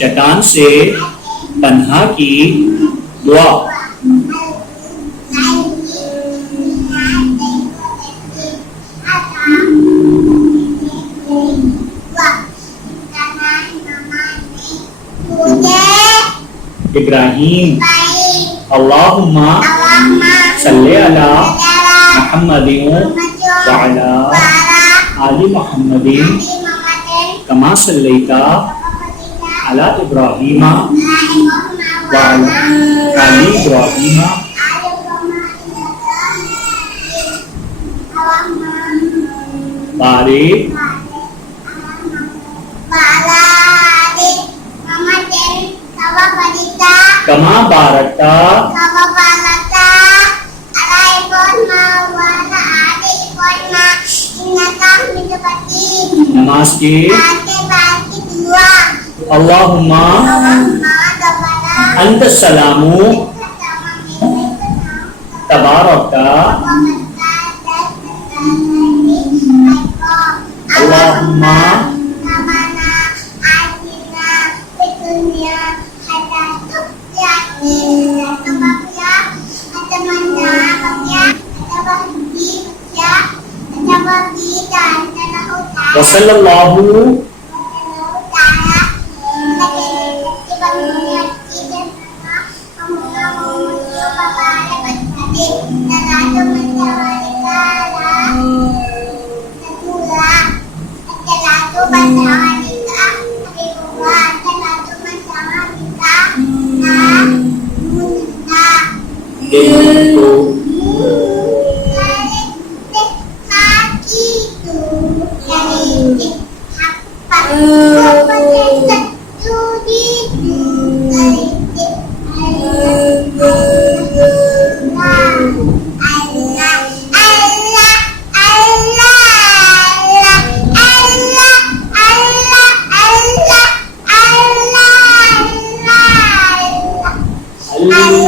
शैतान से पन्हा की दुआ। इब्राहीम अल्लाहुम्मा सल्ली अला मुहम्मदिन व अला आलि मुहम्मदिन कमा सल्लैता अला इब्राहीम व अला आलि इब्राहीम बारिक कमा बारकता नमाज की अल्लाहुम्मा अंत सलामु तबारकता अल्लाहुम्मा वसल्लल्लाहु Allah